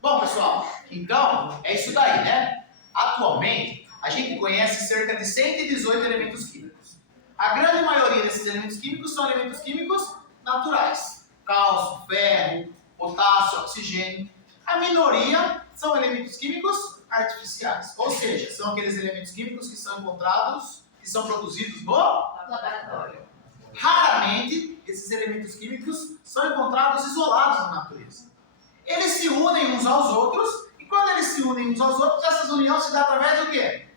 Bom, pessoal, então é isso daí, né? Atualmente, a gente conhece cerca de 118 elementos químicos. A grande maioria desses elementos químicos são elementos químicos naturais. Cálcio, ferro, potássio, oxigênio. A minoria são elementos químicos artificiais. Ou seja, são aqueles elementos químicos que são encontrados, que são produzidos no laboratório. Raramente, esses elementos químicos são encontrados isolados na natureza. Eles se unem uns aos outros, e quando eles se unem uns aos outros, essas uniões se dão através do quê?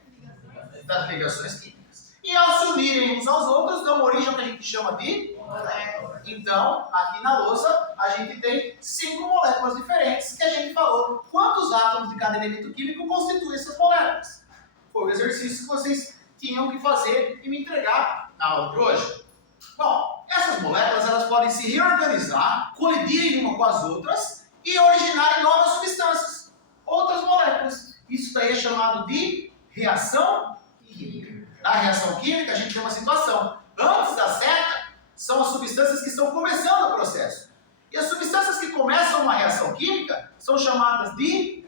Das ligações químicas. E ao se unirem uns aos outros, dão origem ao que a gente chama de molécula. Então, aqui na louça, a gente tem 5 moléculas diferentes que a gente falou. Quantos átomos de cada elemento químico constituem essas moléculas? Foi o exercício que vocês tinham que fazer e me entregar na aula de hoje. Bom, essas moléculas elas podem se reorganizar, colidirem uma com as outras e originarem novas substâncias, outras moléculas. Isso daí é chamado de reação química. Na reação química, a gente tem uma situação. Antes da seta, são as substâncias que estão começando o processo. E as substâncias que começam uma reação química são chamadas de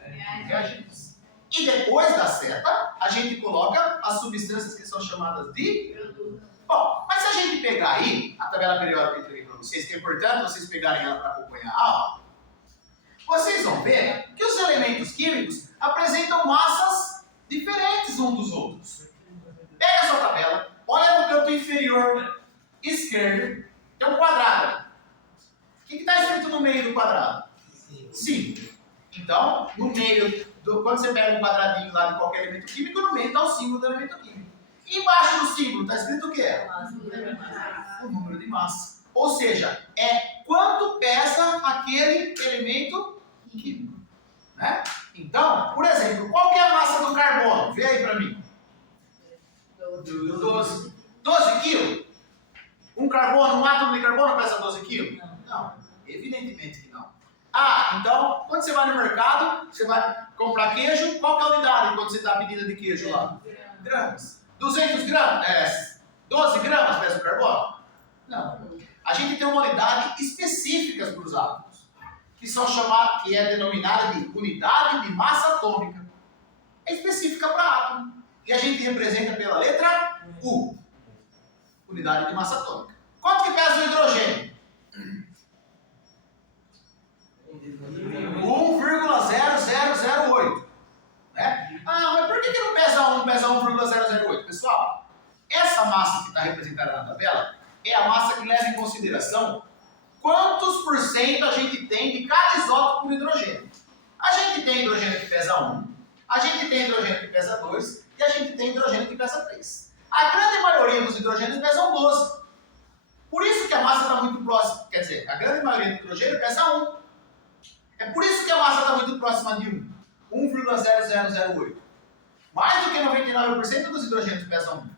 reagentes. E depois da seta, a gente coloca as substâncias que são chamadas de produtos. Bom, mas se a gente pegar aí a tabela periódica que eu entreguei para vocês, que é importante vocês pegarem ela para acompanhar a aula, vocês vão ver que os elementos químicos apresentam massas diferentes uns dos outros. Pega a sua tabela, olha no canto inferior esquerdo, tem um quadrado ali. O que está escrito no meio do quadrado? 5. Então, no meio, quando você pega um quadradinho lá de qualquer elemento químico, no meio está o símbolo do elemento químico. E embaixo do símbolo está escrito o quê? O número de massa. Ou seja, é quanto pesa aquele elemento químico. Né? Então, por exemplo, qual que é a massa do carbono? Vê aí para mim. 12. 12 quilos? Um átomo de carbono pesa 12 quilos? Não, evidentemente que não. Ah, então, quando você vai no mercado, você vai comprar queijo, qual que é a unidade quando você está pedindo de queijo lá? Gramas. 200 gramas? 12 gramas pesa o carbono? Não. A gente tem uma unidade específica para os átomos, que é denominada de unidade de massa atômica. É específica para átomo. E a gente representa pela letra U. Unidade de massa atômica. Quanto que pesa o hidrogênio? 1,0008. Né? Ah, mas por que não pesa 1, pesa 1,008? Pessoal, essa massa que está representada na tabela é a massa que leva em consideração quantos por cento a gente tem de cada isótopo do hidrogênio. A gente tem hidrogênio que pesa 1, a gente tem hidrogênio que pesa 2 e a gente tem hidrogênio que pesa 3. A grande maioria dos hidrogênios pesam 12. Por isso que a massa está muito próxima, quer dizer, a grande maioria do hidrogênio pesa 1. É por isso que a massa está muito próxima de 1. 1,0008. Mais do que 99% dos hidrogênios pesam 1.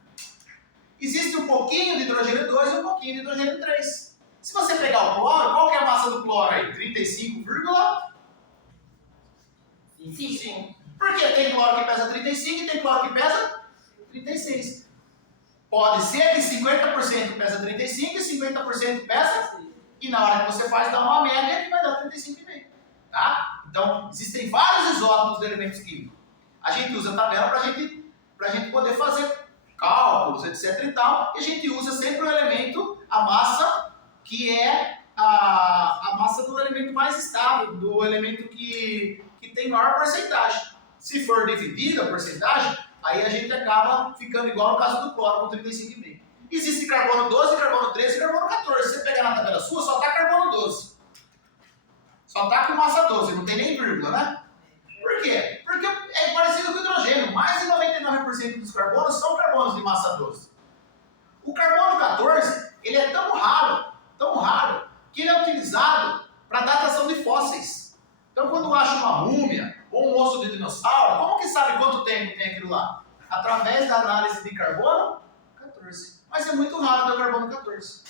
Existe um pouquinho de hidrogênio 2 e um pouquinho de hidrogênio 3. Se você pegar o cloro, qual que é a massa do cloro aí? 35,5. Porque tem cloro que pesa 35 e tem cloro que pesa 36. Pode ser que 50% pesa 35 e 50% pesa, e na hora que você faz, dá uma média que vai dar 35,5. Tá? Então, existem vários isótopos de elementos químicos. A gente usa a tabela para a gente poder fazer cálculos, etc e tal, e a gente usa sempre o elemento, a massa, que é a massa do elemento mais estável, do elemento que tem maior porcentagem. Se for dividida a porcentagem, aí a gente acaba ficando igual no caso do cloro, com 35,5. Existe carbono 12, carbono 13 e carbono 14. Se você pegar na tabela sua, só está carbono 12. Só está com massa 12, não tem nem vírgula, né? Por quê? Porque é parecido com o hidrogênio. Mais de 99% dos carbonos são carbonos de massa 12. O carbono 14, ele é tão raro, que ele é utilizado para datação de fósseis. Então, quando acha uma múmia ou um osso de dinossauro, como que sabe quanto tempo tem aquilo lá? Através da análise de carbono 14. Mas é muito raro ter o carbono 14.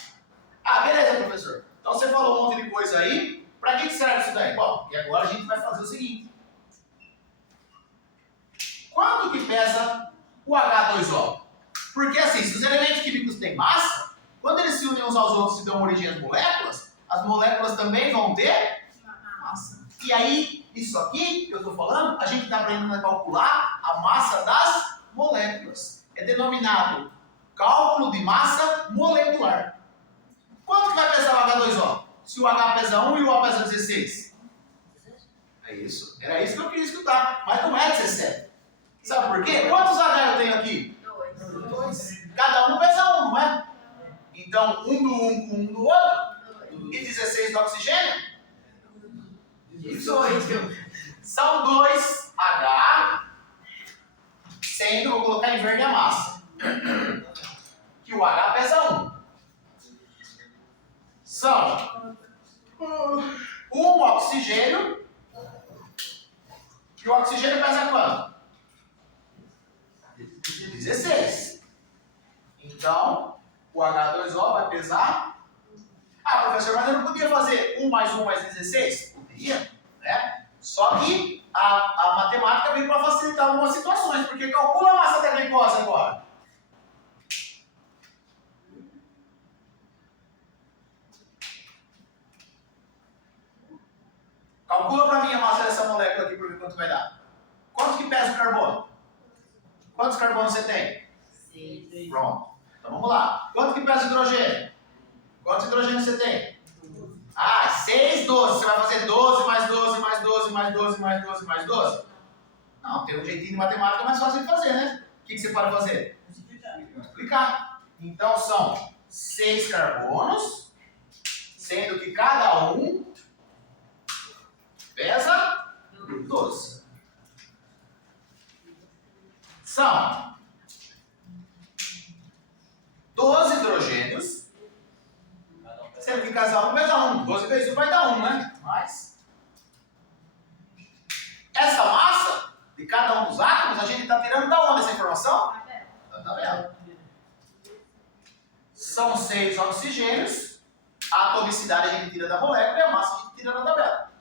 Ah, beleza, professor. Então você falou um monte de coisa aí. Para que serve isso daí? Bom, e agora a gente vai fazer o seguinte. Quanto que pesa o H2O? Porque assim, se os elementos químicos têm massa, quando eles se unem uns aos outros e dão origem às moléculas também vão ter massa. E aí, isso aqui que eu estou falando, a gente está aprendendo a calcular a massa das moléculas. É denominado cálculo de massa molecular. Quanto que vai pesar o H2O? Se o H pesa 1 e o O pesa 16? É isso. Era isso que eu queria escutar. Mas não é 17. Sabe por quê? Quantos H eu tenho aqui? 2. Cada um pesa 1, não é? Então, um do um com um do outro. E 16 do oxigênio? 18. São 2 H, sendo, vou colocar em verde a massa. Que o H pesa 1. São 1 oxigênio. E o oxigênio pesa quanto? 16. Então, o H2O vai pesar... Ah, professor, mas eu não podia fazer 1 mais 1 mais 16? Podia, né? Só que a matemática veio para facilitar algumas situações, porque calcula a massa da glicose agora. Calcula para mim a massa dessa molécula aqui para ver quanto vai dar. Quanto que pesa o carbono? Quantos carbonos você tem? 6. Pronto. Então vamos lá. Quanto que pesa o hidrogênio? Quantos hidrogênios você tem? 6, 12. Você vai fazer 12 mais 12 mais 12 mais 12 mais 12 mais 12? Não, tem um jeitinho de matemática mais fácil de fazer, né? O que você pode fazer? Multiplicar. Então são 6 carbonos, sendo que cada um pesa 12. São 12 hidrogênios, sendo que cada um pesa 1. 12 vezes 1 vai dar 1, né? Mas essa massa de cada um dos átomos, a gente está tirando da onde essa informação? Da tabela. São 6 oxigênios, a atomicidade a gente tira da molécula e a massa a gente tira da tabela.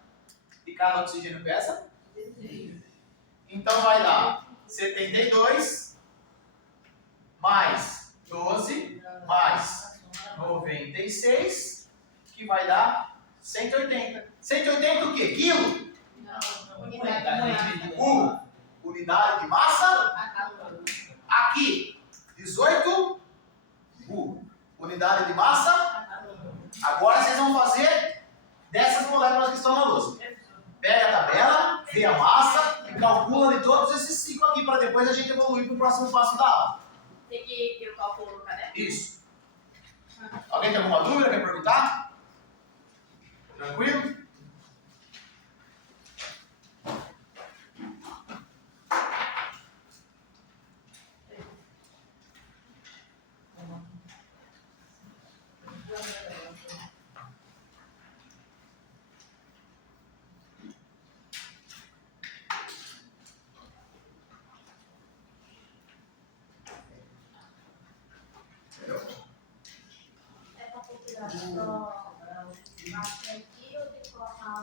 E cada oxigênio pesa? Então vai dar 72 mais 12 mais 96, que vai dar 180. 180 o quê? Quilo? Não. Unidade de massa? Aqui, 18 unidade de massa. Agora vocês vão fazer dessas moléculas que estão na lousa. Pega a tabela, vê a massa e calcula de todos esses 5 aqui para depois a gente evoluir para o próximo passo da aula. Tem que ter o cálculo no caderno? Isso. Alguém tem alguma dúvida? Quer perguntar? Tranquilo?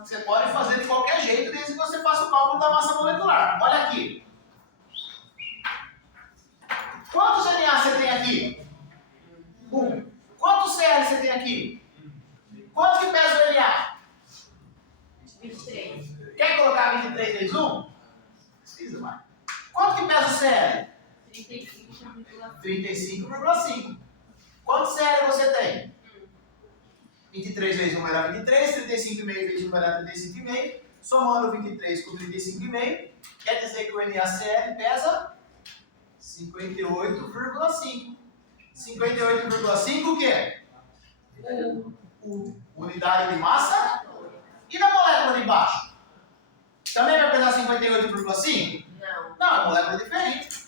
Você pode fazer de qualquer jeito, desde que você faça o cálculo da massa molecular. Olha aqui. Quantos NA você tem aqui? 1. Quantos CL você tem aqui? Quanto que pesa o NA? 23. Quer colocar 23 vezes 1? Não precisa mais. Quanto que pesa o CL? 35,5. Quantos CL você tem? 23 vezes 1 vai dar 23, 35,5 vezes 1 vai dar 35,5. Somando 23 com 35,5, quer dizer que o NaCl pesa 58,5. 58,5 o quê? Unidade de massa. E na molécula de baixo? Também vai pesar 58,5? Não. Não, é molécula diferente.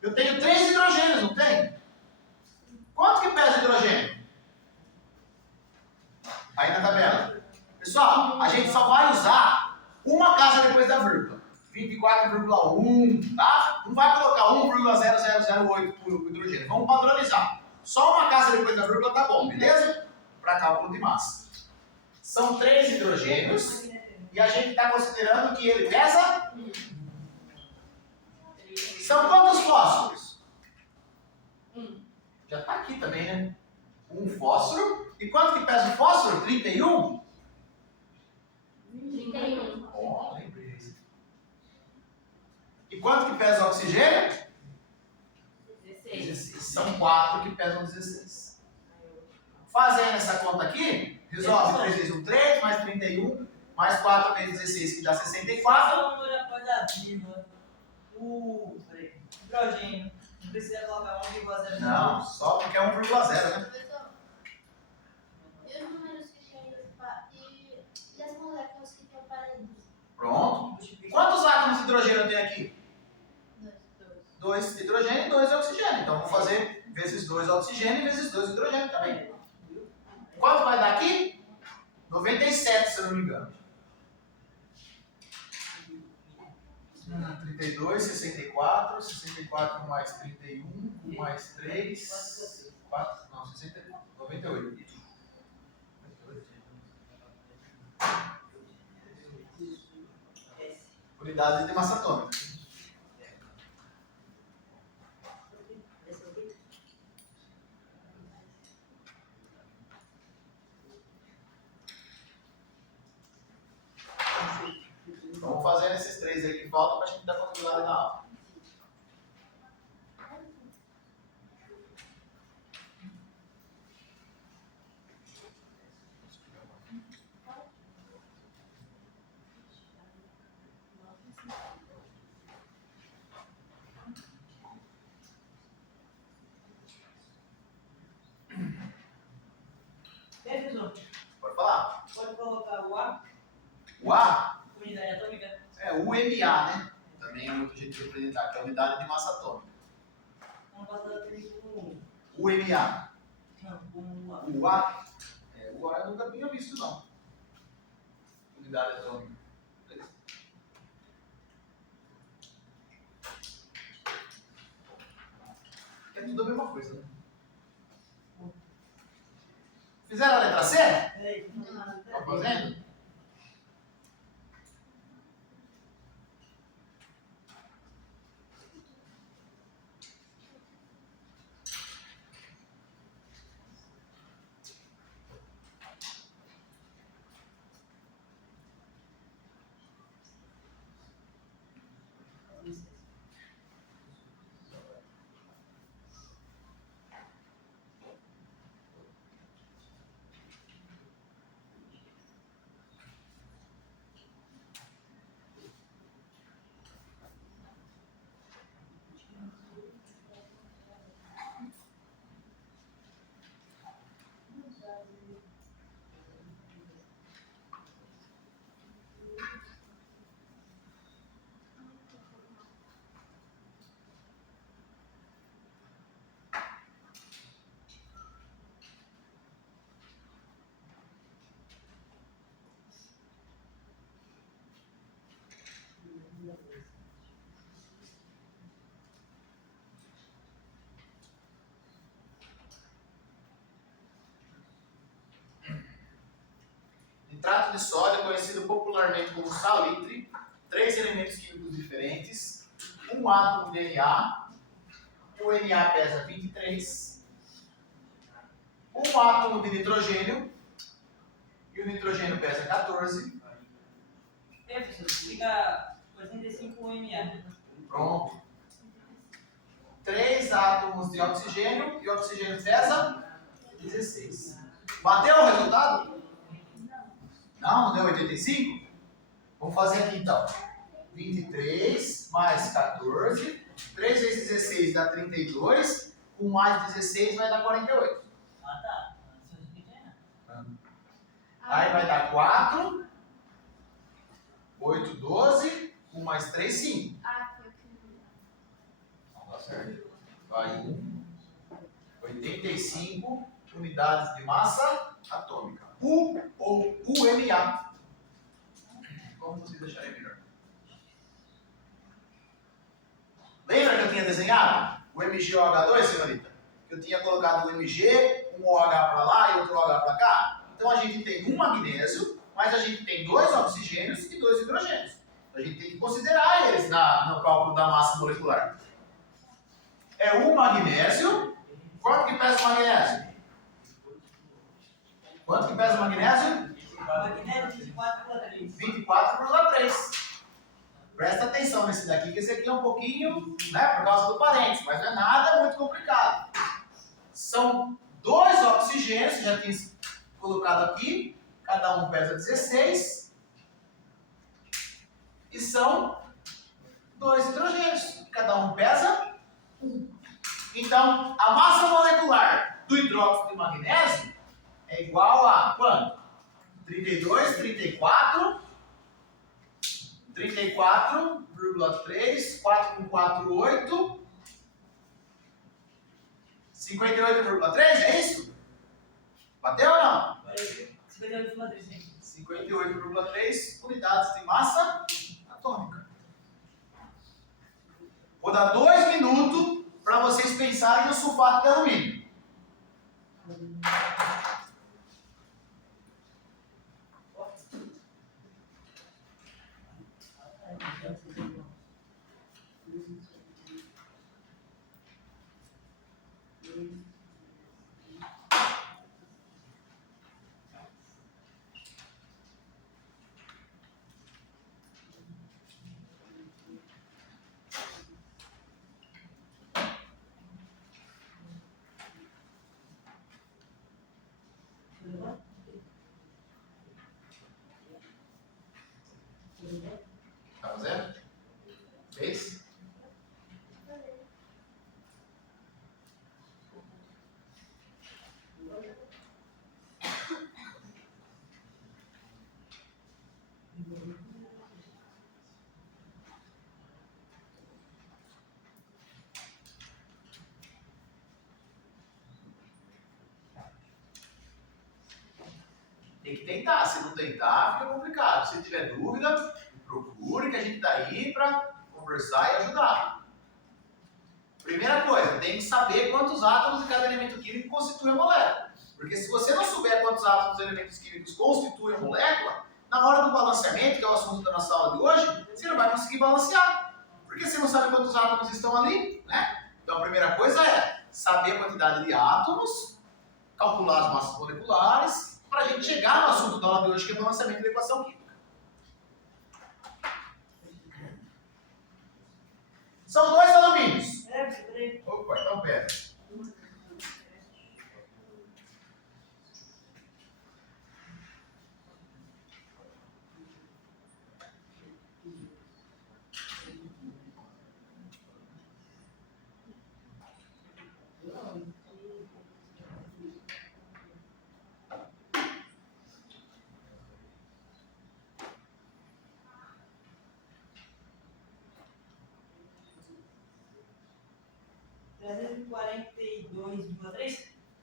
Eu tenho 3 hidrogênios, não tem? Quanto que pesa o hidrogênio? Aí na tabela. Pessoal, a gente só vai usar uma casa depois da vírgula. 24,1, tá? Não vai colocar 1,0008 por hidrogênio. Vamos padronizar. Só uma casa depois da vírgula tá bom, beleza? Para cálculo de massa. São 3 hidrogênios e a gente está considerando que ele pesa... São quantos fósforos? Já está aqui também, né? Um fósforo. E quanto que pesa o fósforo? 31? 31. Ó, lembrei. E quanto que pesa o oxigênio? 16. 16. São 4 que pesam 16. Fazendo essa conta aqui, resolve 3 vezes 1, 3, mais 31, mais 4 vezes 16, que dá 64. Só um número após a vírgula. O hidrogênio. Não precisa colocar 1,0. Não, só porque é 1,0, né? Professor, e os números que tem e as moléculas que tem aparelhos? Pronto. Quantos átomos de hidrogênio tem aqui? 2. 2 hidrogênio e 2 oxigênio. Então, vou fazer vezes 2 oxigênio e vezes 2 hidrogênio também. Quanto vai dar aqui? 97, se eu não me engano. 32, 64, 64 mais 31, mais 3, 4, não, 60, 98. Unidade de massa atômica. Vamos fazendo esses 3 aí que faltam para a gente dar continuidade na aula. Professor, Pode falar. pode colocar o A, O A unidade atômica? é o UMA, né? Também é outro jeito de representar, que é a unidade de massa atômica. Não posso dar com UMA. não, com A. O A, o A eu nunca tinha visto, não. Unidade atômica. Beleza. É tudo a mesma coisa, né? Fizeram a letra C? Peraí, Estão fazendo? Nitrato de sódio, conhecido popularmente como salitre, 3 elementos químicos diferentes, um átomo de Na, o Na pesa 23, um átomo de nitrogênio, e o nitrogênio pesa 14. Professor, fica 85 MA. Pronto. 3 átomos de oxigênio, e o oxigênio pesa 16. Bateu o resultado? Não deu 85? Vamos fazer aqui então. 23 mais 14. 3 vezes 16 dá 32. Com mais 16 vai dar 48. Ah, tá. Aí vai dar 4. 8, 12. Com mais 3, 5. Ah, foi que Não dá certo. Vai 85 unidades de massa atômica. U ou UMA. Como vocês acharem melhor. Lembra que eu tinha desenhado o MgOH2, senhorita? Que eu tinha colocado o Mg, um OH para lá e outro OH para cá? Então a gente tem um magnésio, mas a gente tem 2 oxigênios e 2 hidrogênios. A gente tem que considerar eles no cálculo da massa molecular. É um magnésio. Quanto que pesa o magnésio? Quanto que pesa o magnésio? Magnésio 24,3. 24,3. Presta atenção nesse daqui, que esse aqui é um pouquinho, né, por causa do parênteses, mas não é nada muito complicado. São 2 oxigênios, já tinha colocado aqui, cada um pesa 16. E são 2 hidrogênios, cada um pesa 1. Então, a massa molecular do hidróxido de magnésio é igual a quanto? 32, 34,3, 4 com 4, 8, 58,3, é isso? Bateu ou não? 58,3. 58,3 unidades de massa atômica. Vou dar 2 minutos para vocês pensarem no sulfato de alumínio. Tá fazendo? Fez? Tem que tentar, se não tentar, fica complicado. Se tiver dúvida, procure, que a gente está aí para conversar e ajudar. Primeira coisa, tem que saber quantos átomos de cada elemento químico constitui a molécula. Porque se você não souber quantos átomos dos elementos químicos constituem a molécula, na hora do balanceamento, que é o assunto da nossa aula de hoje, você não vai conseguir balancear. Porque você não sabe quantos átomos estão ali, né? Então a primeira coisa é saber a quantidade de átomos, calcular as massas moleculares, para a gente chegar no assunto da aula de hoje, que é o balanceamento da equação química. São 2 alumínios. Opa, então pera.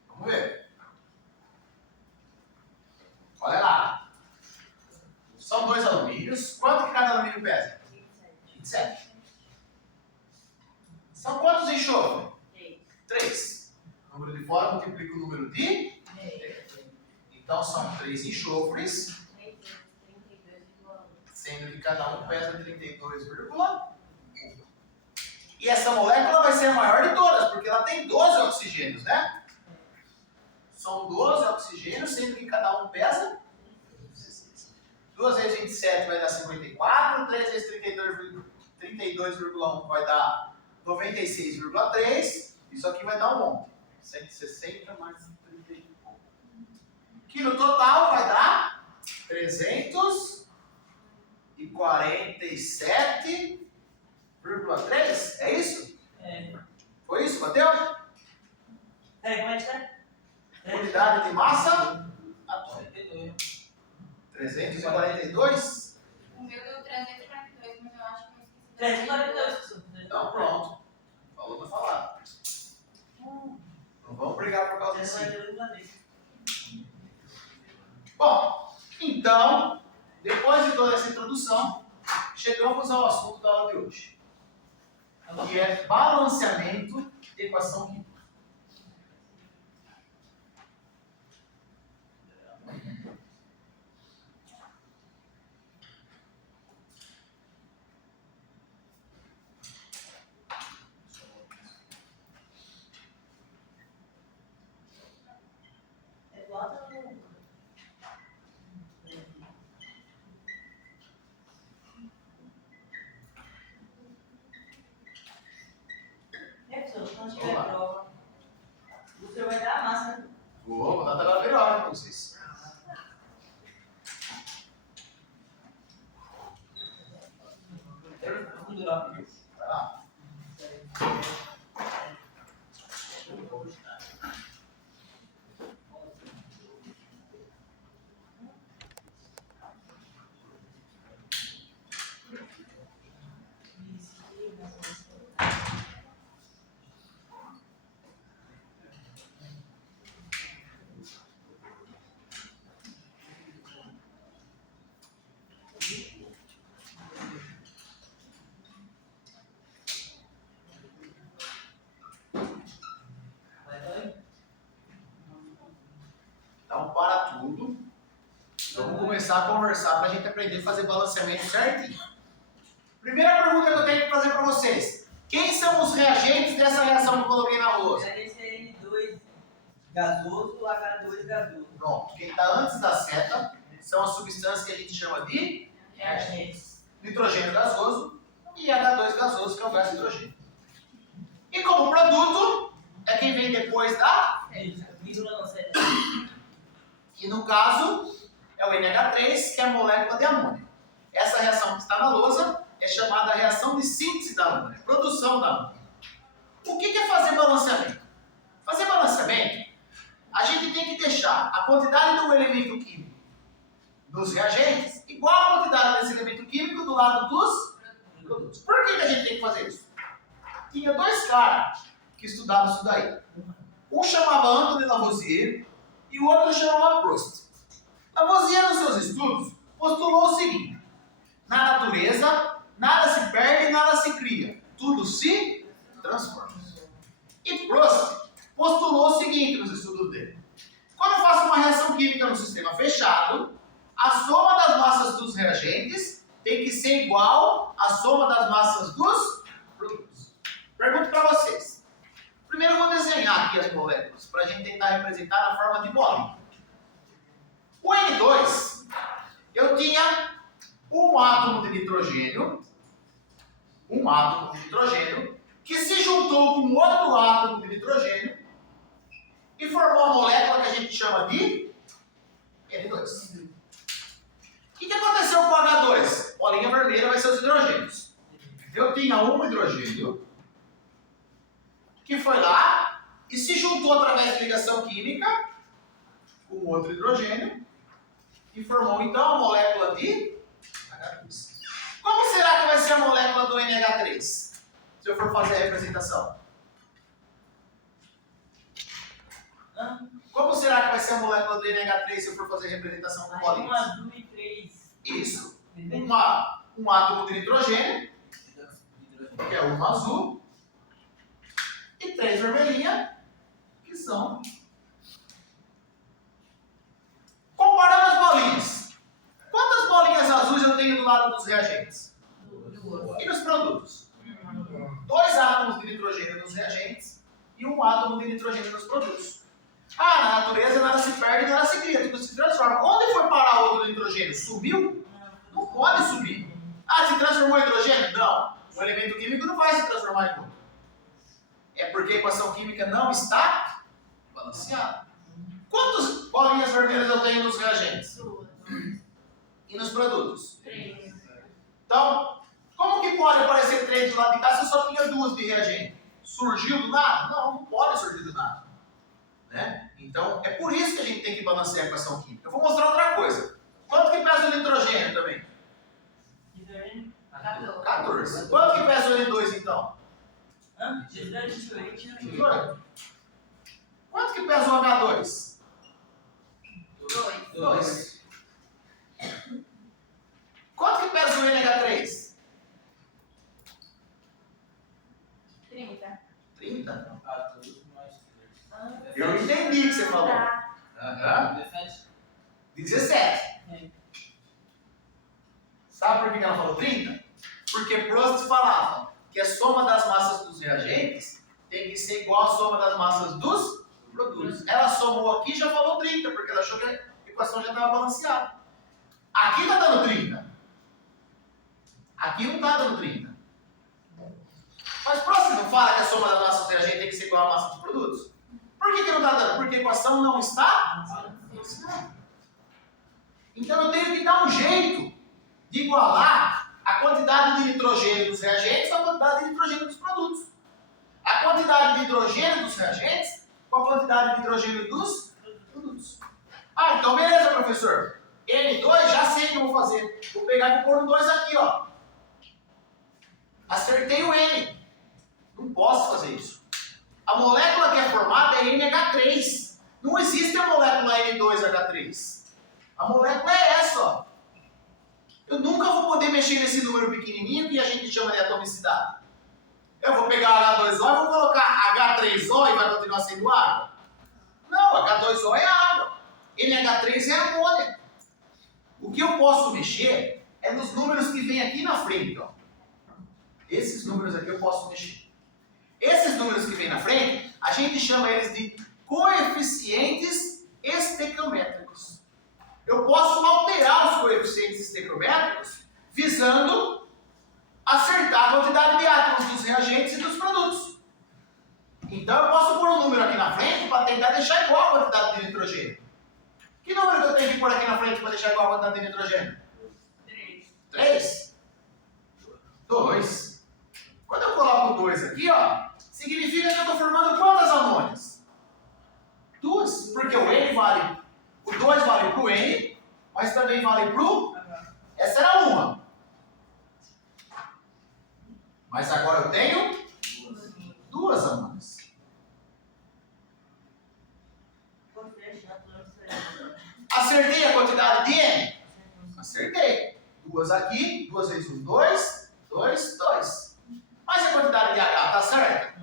Vamos ver. Olha lá. São 2 alumínios. Quanto que cada alumínio pesa? 27. São quantos enxofre? 3. O número de fora multiplica o número de? Então são 3 enxofres, sendo que cada um pesa 32,1. E essa molécula vai ser a maior de todas, porque ela tem 12 oxigênios, né? São 12 oxigênios, sendo que cada um pesa 2 vezes 27 vai dar 54, 3 vezes 32,1 vai dar 96,3. Isso aqui vai dar um monte. 160 mais 31. Que no total vai dar 347,3. É isso? Foi isso, bateu? Unidade de massa atômica. 342? O meu deu 342, mas eu acho que eu esqueci. 342. Então pronto. Falou pra falar. Não vamos brigar por causa disso. Bom, então, depois de toda essa introdução, chegamos ao assunto da aula de hoje, que é balanceamento de equação química. começar a conversar para a gente aprender a fazer balanceamento certinho. Primeira pergunta que eu tenho que fazer para vocês. Quem são os reagentes dessa reação que eu coloquei na lousa? Esse é N2 gasoso, H2 gasoso. Pronto. Quem está antes da seta são as substâncias que a gente chama de Reagentes. nitrogênio gasoso e H2 gasoso, que é o gás hidrogênio. E como produto, é quem vem depois da... Vírgula não sei. E no caso, é o NH3, que é a molécula de amônio. Essa reação que está na lousa é chamada reação de síntese da amônia, produção da amônia. O que é fazer balanceamento? Fazer balanceamento, a gente tem que deixar a quantidade do elemento químico dos reagentes igual à quantidade desse elemento químico do lado dos produtos. Por que a gente tem que fazer isso? Tinha dois caras que estudavam isso daí. Um chamava Antoine Lavoisier e o outro chamava Proust. Lavoisier, nos seus estudos, postulou o seguinte: na natureza, nada se perde e nada se cria. Tudo se transforma. E Proust postulou o seguinte nos estudos dele: quando eu faço uma reação química no sistema fechado, a soma das massas dos reagentes tem que ser igual à soma das massas dos produtos. Pergunto para vocês. Primeiro eu vou desenhar aqui as moléculas, para a gente tentar representar na forma de bolinha. O N2, eu tinha um átomo de nitrogênio, que se juntou com outro átomo de nitrogênio e formou a molécula que a gente chama de N2. O que aconteceu com o H2? Bolinha vermelha vai ser os hidrogênios. Eu tinha um hidrogênio que foi lá e se juntou através de ligação química com outro hidrogênio e formou então a molécula de H2. Como será que vai ser a molécula do NH3? Se eu for fazer a representação. Como será que vai ser a molécula do NH3 se eu for fazer a representação com bolinhas? 1 azul e 3. Isso. Um átomo de nitrogênio, que é uma azul, e 3 vermelhinha, que são... Comparando as bolinhas. Quantas bolinhas azuis eu tenho do lado dos reagentes? E nos produtos? 2 átomos de nitrogênio nos reagentes e 1 átomo de nitrogênio nos produtos. Ah, na natureza nada se perde, nada se cria, tudo se transforma. Onde foi parar outro nitrogênio? Subiu? Não pode subir. Ah, se transformou em hidrogênio? Não. O elemento químico não vai se transformar em outro. É porque a equação química não está balanceada. Quantas bolinhas vermelhas eu tenho nos reagentes? 2. E nos produtos? 3. Então, como que pode aparecer 3 do lado de cá se eu só tinha 2 de reagente? Surgiu do nada? Não, não pode surgir do nada. Né? Então, é por isso que a gente tem que balancear a equação química. Eu vou mostrar outra coisa. Quanto que pesa o nitrogênio também? 14. Quanto que pesa o N2 então? 18. Quanto que pesa o H2? 2. Quanto que pesa o NH3? 30. 30. Eu entendi o que você falou. Aham. 17. Sabe por que ela falou 30? Porque Proust falava que a soma das massas dos reagentes tem que ser igual à soma das massas dos produtos. Ela somou aqui e já falou 30, porque ela achou que a equação já estava balanceada. Aqui está dando 30. Aqui não está dando 30. Mas Proust não fala que a soma das massas dos reagentes tem que ser igual à massa dos produtos? Por que não está dando? Porque a equação não está balanceada. Então eu tenho que dar um jeito de igualar a quantidade de nitrogênio dos reagentes com a quantidade de nitrogênio dos produtos. A quantidade de hidrogênio dos reagentes com a quantidade de hidrogênio dos produtos. Ah, então beleza, professor. N2, já sei o que eu vou fazer. Vou pegar e vou pôr no 2 aqui, ó. Acertei o N. Não posso fazer isso. A molécula que é formada é NH3. Não existe a molécula N2H3. A molécula é essa, ó. Eu nunca vou poder mexer nesse número pequenininho que a gente chama de atomicidade. Eu vou pegar H2O e vou colocar H3O e vai continuar sendo água? Não, H2O é água. NH3 é amônia. O que eu posso mexer é nos números que vem aqui na frente, ó. Esses números aqui eu posso mexer. Esses números que vem na frente, a gente chama eles de coeficientes estequiométricos. Eu posso alterar os coeficientes estequiométricos visando acertar a quantidade de átomos dos reagentes e dos produtos. Então eu posso pôr um número aqui na frente para tentar deixar igual a quantidade de nitrogênio. Que número que eu tenho que pôr aqui na frente para deixar igual a quantidade de nitrogênio? 3? 2. Quando eu coloco 2 aqui, ó, significa que eu estou formando quantas amônias? 2. Porque o N vale, o 2 vale para o N, mas também vale para o... Essa era uma. Mas agora eu tenho 2 amônias. Acertei a quantidade de N? Acertei. 2 aqui, 2 vezes 1, 2, 2, 2. Mas a quantidade de H está certa?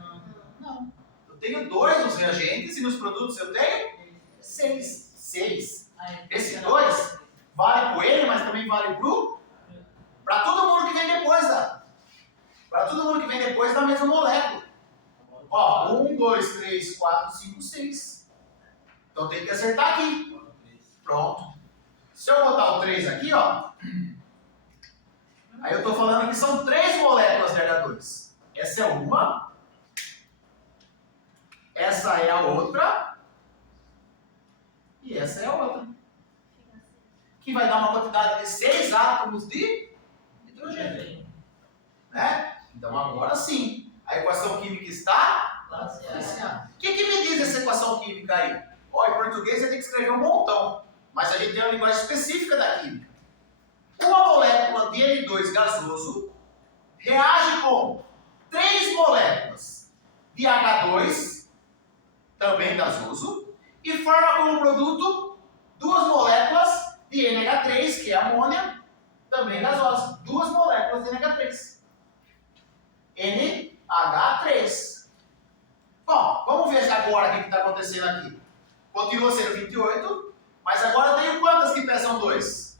Não. Eu tenho 2 nos reagentes e nos produtos eu tenho 6. 6. Esse 2 vale para o N, mas também vale para todo mundo que vem depois da. Para todo mundo que vem depois da mesma molécula. Ó, 1, 2, 3, 4, 5, 6. Então tem que acertar aqui. Pronto. Se eu botar o 3 aqui, ó. Aí eu estou falando que são 3 moléculas de H2. Essa é uma. Essa é a outra. E essa é a outra. Que vai dar uma quantidade de 6 átomos de nitrogênio. Né? Então agora sim. A equação química está balanceada. O que me diz essa equação química aí? Ó, em português você tem que escrever um montão. Mas a gente tem uma linguagem específica da química. Uma molécula de N2 gasoso reage com 3 moléculas de H2, também gasoso, e forma como produto 2 moléculas de NH3, que é amônia, também gasosa. 2 moléculas de NH3. NH3. Bom, vamos ver agora o que está acontecendo aqui. Continua sendo 28, mas agora eu tenho quantas que pesam 2?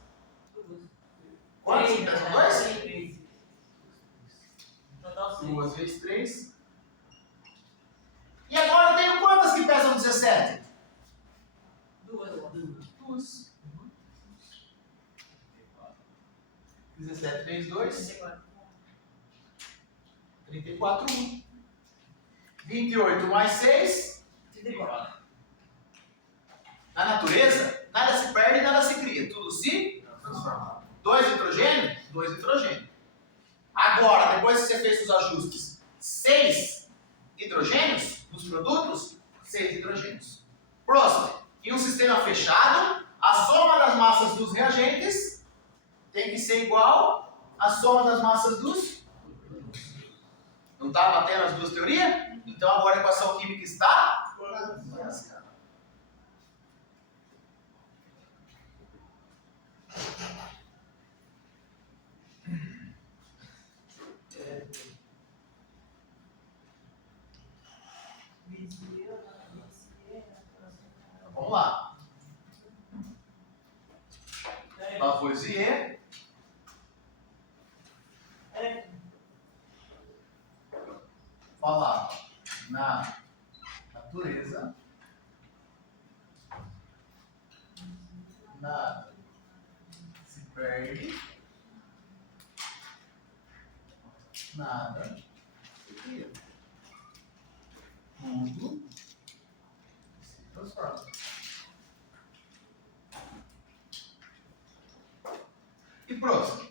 Quantas que pesam 2? Total 6. 2 vezes 3. E agora eu tenho quantas que pesam 17? 2. 17 vezes 2. 34, 1. 28 mais 6. 34. Na natureza, nada se perde e nada se cria. Tudo se transforma. 2 nitrogênio, 2 nitrogênio. Agora, depois que você fez os ajustes, 6 hidrogênios nos produtos, 6 hidrogênios. Próximo. Em um sistema fechado, a soma das massas dos reagentes tem que ser igual à soma das massas dos produtos. Não está batendo as duas teorias? Então agora a equação química está balanceada. Vamos lá. Lavoisier falava na natureza nada se perde, nada se cria. Tudo se transforma. E próximo.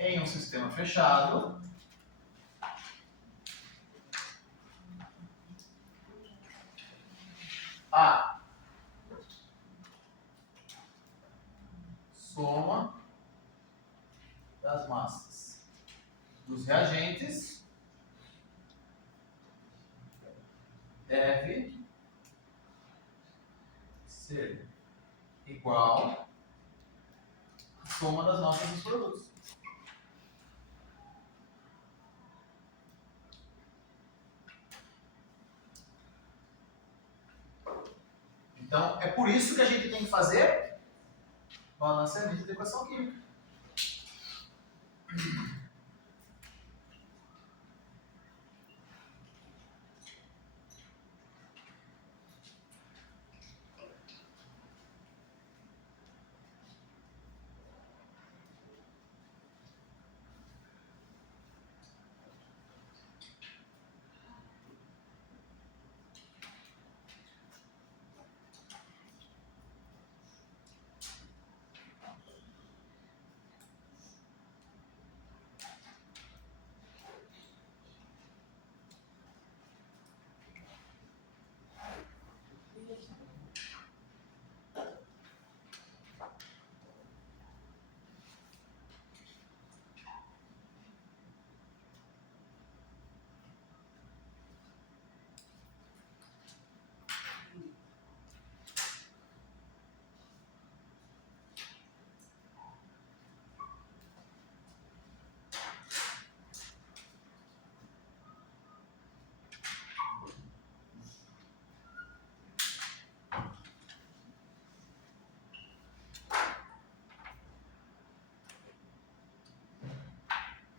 Em um sistema fechado, a soma das massas dos reagentes deve ser igual à soma das massas dos produtos. Então, é por isso que a gente tem que fazer balanceamento da equação química.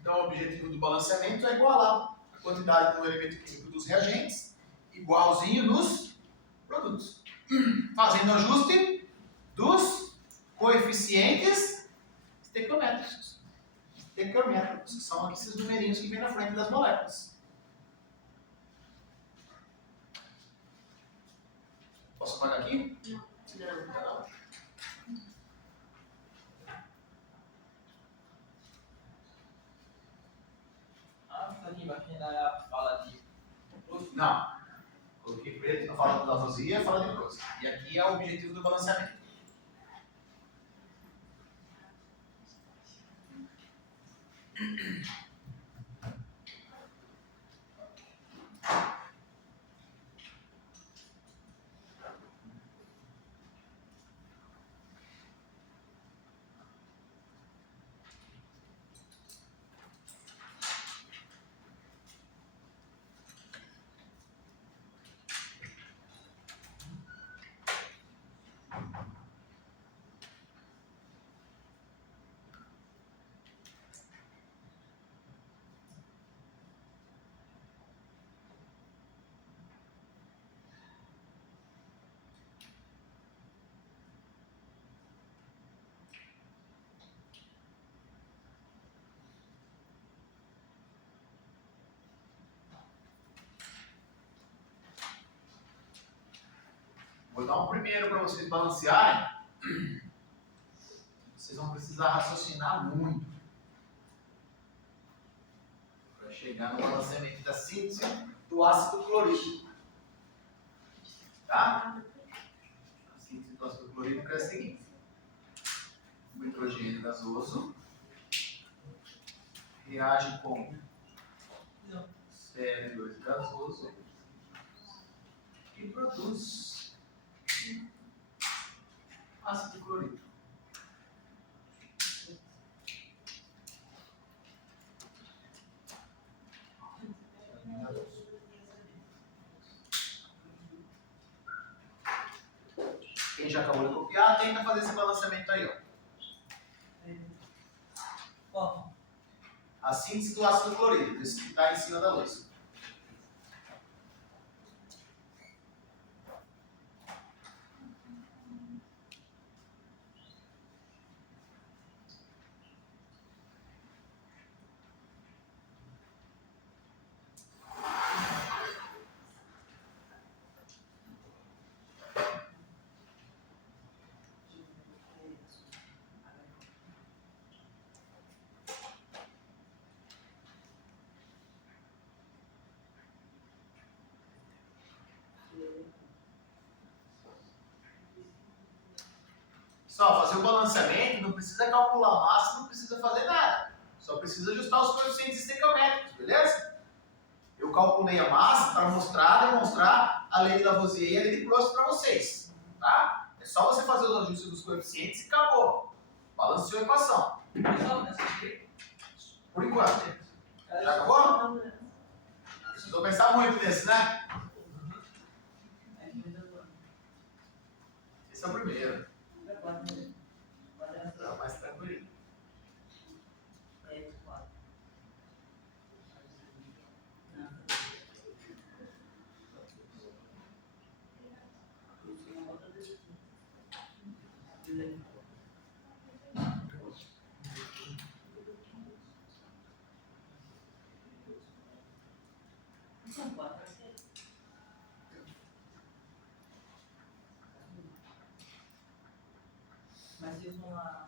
Então, o objetivo do balanceamento é igualar a quantidade do elemento químico dos reagentes, igualzinho nos produtos. Fazendo ajuste dos coeficientes estequiométricos. Estequiométricos, que são esses numerinhos que vêm na frente das moléculas. Posso apagar aqui? Não. Ali embaixo ainda fala de. Não. Coloquei preto na fala da Lavoisier, fala de Proust. E aqui é o objetivo do balanceamento. Vou dar um primeiro para vocês balancearem. Vocês vão precisar raciocinar muito para chegar no balanceamento da síntese do ácido clorídrico. Tá? A síntese do ácido clorídrico é a seguinte: o nitrogênio gasoso reage com Cl2 gasoso e produz ácido clorídrico. Quem já acabou de copiar, tenta fazer esse balanceamento aí, ó. A síntese do ácido clorídrico, esse que está em cima da luz. Só fazer o balanceamento, não precisa calcular massa, não precisa fazer nada. Só precisa ajustar os coeficientes estequiométricos, beleza? Eu calculei a massa para demonstrar a lei de Lavoisier e a lei de Proust para vocês. Tá? É só você fazer os ajustes dos coeficientes e acabou. Balanceou a equação. Por enquanto. Já acabou? Precisou pensar muito nesse, né? Esse é o primeiro. Quatro. Tá mais tranquilo. É, quatro. São quatro. Mas eu vou lá.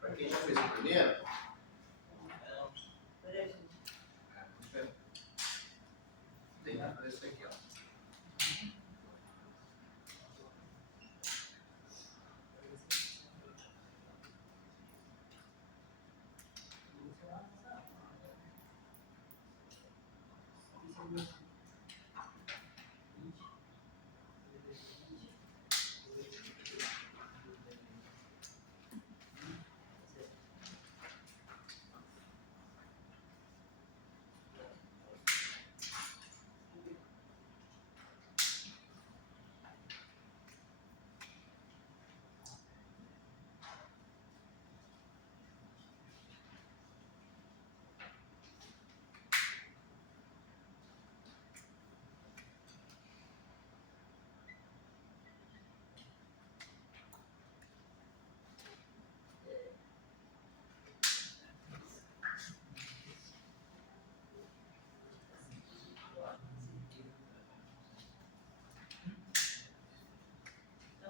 Para quem já fez o primeiro, tem que fazer isso aqui, ó.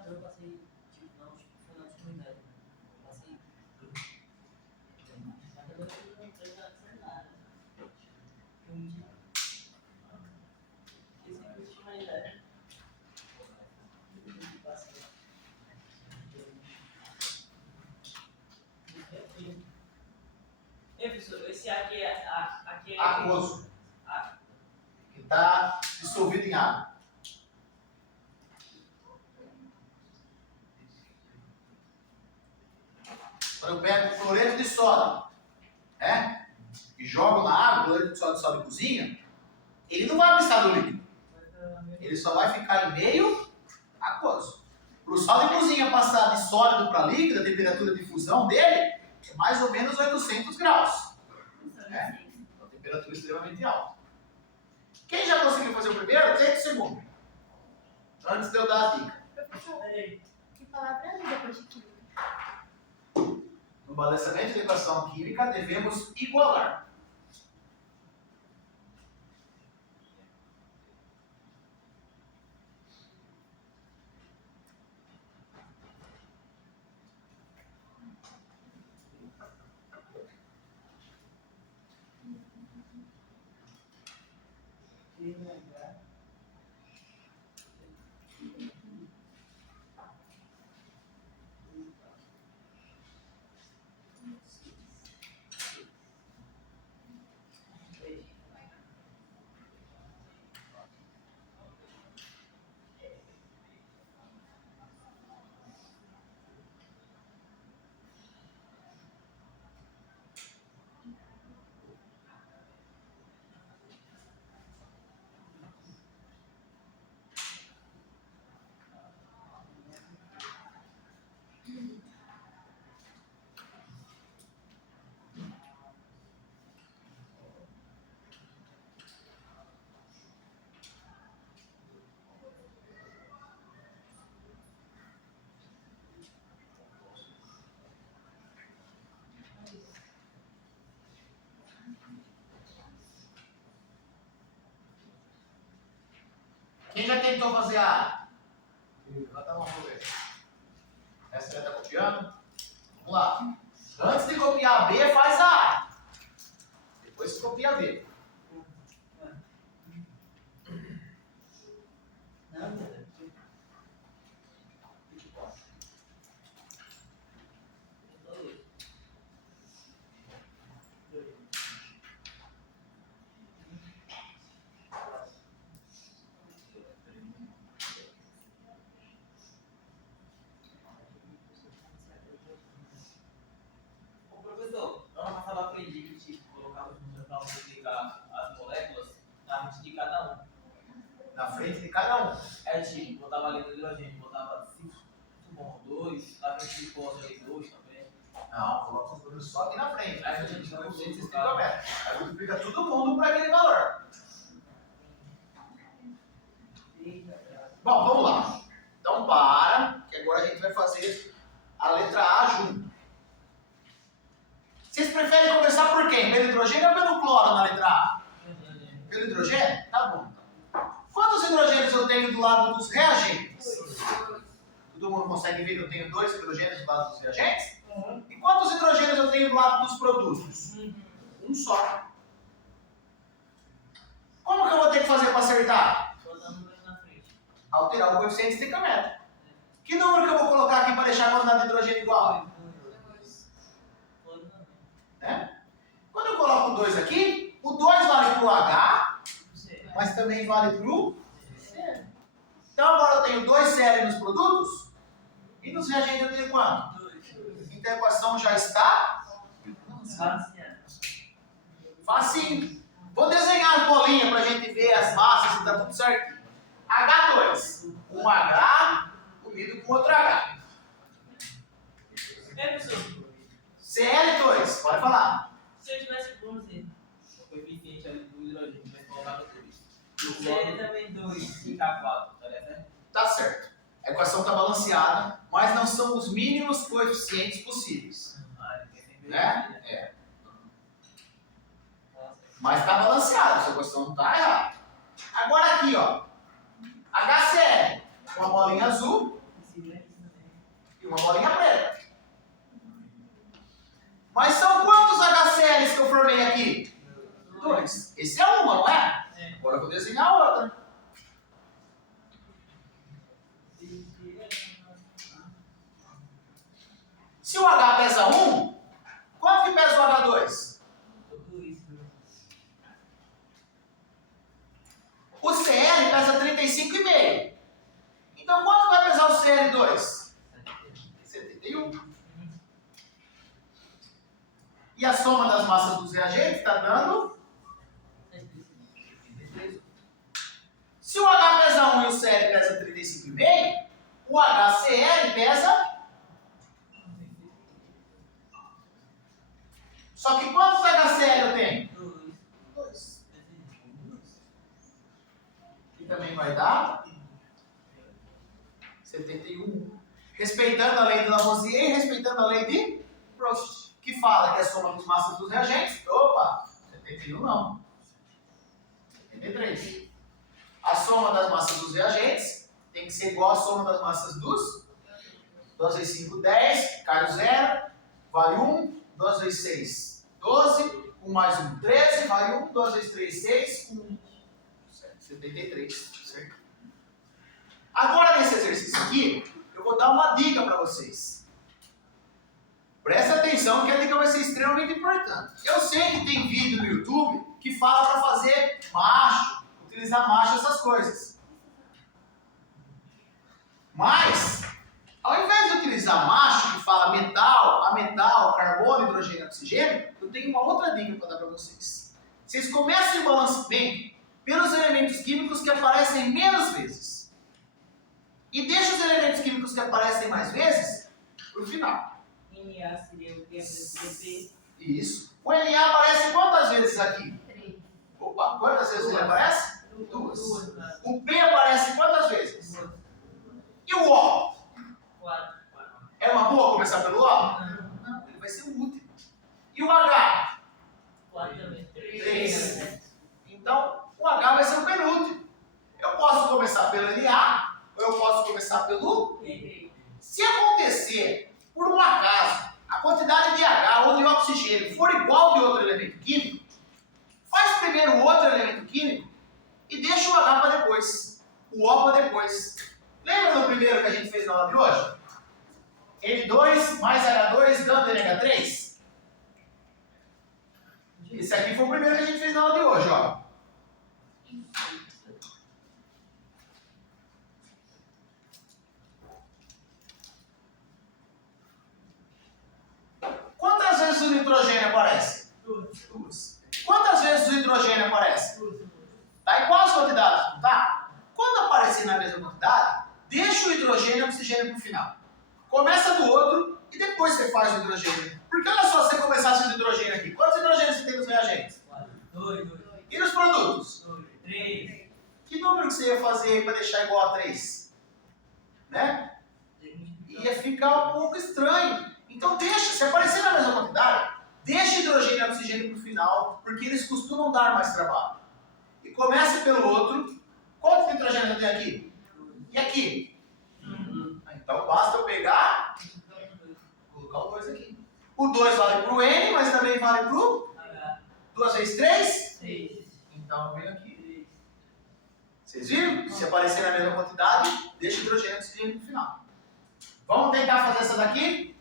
Eu passei, tipo, não, tipo, foi na comunidade. Passei. Mas agora eu não sei nada. Um dia. Esse é o último ainda. Passei. Professor, esse aqui é. Aqui é. Aquoso. Que está dissolvido em água. Quando eu pego cloreto de sódio, né? E jogo na água, cloreto de sódio e cozinha, ele não vai precisar do líquido. Ele só vai ficar em meio aquoso. Para o sal de cozinha passar de sólido para líquido, a temperatura de fusão dele é mais ou menos 800 graus. Né? Uma temperatura extremamente alta. Quem já conseguiu fazer o primeiro, tenta o segundo. Antes de eu dar a dica. Professor, Peraí. que palavra é depois de química? No balanceamento de equação química, devemos igualar. Quem já tentou fazer A? Levanta a mão pra ver. Essa já está copiando? Vamos lá. Antes de copiar B, faz A. Depois você copia B. Não, para multiplicar as moléculas na frente de cada um. Na frente de cada um. É tipo, botava ali no hidrogênio, botava 5, bom, 2, na frente de fósforo ali 2 também. Não, coloca os números só aqui na frente. Aí Aí a gente vai Aí multiplica todo mundo para aquele valor. Bom, vamos lá. Então para, que agora a gente vai fazer a letra A junto. Vocês preferem começar por quem? Pelo hidrogênio ou pelo cloro na letra A? Pelo hidrogênio? Tá bom. Quantos hidrogênios eu tenho do lado dos reagentes? Todo mundo consegue ver que eu tenho 2 hidrogênios do lado dos reagentes? E quantos hidrogênios eu tenho do lado dos produtos? Um só. Como que eu vou ter que fazer para acertar? Alterar o coeficiente de estequiometro. Que número que eu vou colocar aqui para deixar a quantidade de hidrogênio igual? Né? Quando eu coloco o 2 aqui, o 2 vale para o H, mas também vale para o... Então agora eu tenho 2 Cl nos produtos, e nos reagentes eu tenho quanto? Então a equação já está facinho. Vou desenhar as bolinhas para a gente ver as massas se está tudo certinho. H2, um H unido com outro H. É, professor. Cl2, pode falar. Se eu tivesse, vamos dizer, o coeficiente ali do hidrogênio, tivesse colocado 2. O Cl também 2 e K4, tá certo? Tá certo. A equação está balanceada, mas não são os mínimos coeficientes possíveis. Né? É. Mas está balanceada, essa equação não está errada. Agora aqui, ó. HCl, uma bolinha azul e uma bolinha preta. Mas são quantos HCl's que eu formei aqui? 2. Esse é uma, não é? Agora eu vou desenhar a outra. Se o H pesa 1, quanto que pesa o H2? O Cl pesa 35,5. Então quanto vai pesar o Cl2? 71. E a soma das massas dos reagentes está dando? Se o H pesa 1 e o Cl pesa 35,5, o HCl pesa... Só que quantos HCl eu tenho? 2. Que também vai dar 71. Respeitando a lei de Lavoisier e respeitando a lei de Proust, que fala que a soma das massas dos reagentes... Opa! 71 não. 73. A soma das massas dos reagentes tem que ser igual à soma das massas dos... 2 vezes 5, 10. Cai o 0. Vale 1. 2 vezes 6, 12. 1 mais 1, 13. Vale 1. 2 vezes 3, 6. 1. 73. Certo? Agora, nesse exercício aqui, eu vou dar uma dica para vocês. Presta atenção que a dica vai ser extremamente importante. Eu sei que tem vídeo no YouTube que fala para fazer macho, utilizar macho, essas coisas. Mas, ao invés de utilizar macho, que fala metal, ametal, carbono, hidrogênio, oxigênio, eu tenho uma outra dica para dar para vocês. Vocês começam o balanceamento pelos elementos químicos que aparecem menos vezes. E deixa os elementos químicos que aparecem mais vezes para o final. Na seria o DP. Isso. O Na aparece quantas vezes aqui? 3. Opa, quantas vezes ele aparece? 2. 2. O P aparece quantas vezes? E o O? 4. É uma boa começar pelo O? Não, ele vai ser o último. E o H? 4 também. 3. Então, o H vai ser o penúltimo. Eu posso começar pelo Na ou eu posso começar pelo... Se acontecer, por um acaso, a quantidade de H ou de oxigênio for igual de outro elemento químico, faz primeiro o outro elemento químico e deixa o H para depois, o O para depois. Lembra do primeiro que a gente fez na aula de hoje? N2 mais H2 dando NH3? Esse aqui foi o primeiro que a gente fez na aula de hoje, ó. Quantas vezes o nitrogênio aparece? 2. Quantas vezes hidrogênio aparece? Tá igual as quantidades, não tá? Quando aparecer na mesma quantidade, deixa o hidrogênio e o oxigênio pro final. Começa do outro e depois você faz o hidrogênio. Porque olha só, se você começasse o hidrogênio aqui, quantos hidrogênios você tem nos reagentes? 2, E nos produtos? 3. Que número que você ia fazer para deixar igual a 3? Né? Ia ficar um pouco estranho. Então deixa, se aparecer na mesma quantidade, deixa hidrogênio e oxigênio para o final, porque eles costumam dar mais trabalho. E comece pelo outro. Quanto de hidrogênio eu tenho aqui? E aqui? Então basta eu pegar, colocar o 2 aqui. O 2 vale para o N, mas também vale para o 2 vezes 3? 6. Então eu venho aqui. Vocês viram? Se aparecer na mesma quantidade, deixa hidrogênio e oxigênio no final. Vamos tentar fazer essa daqui?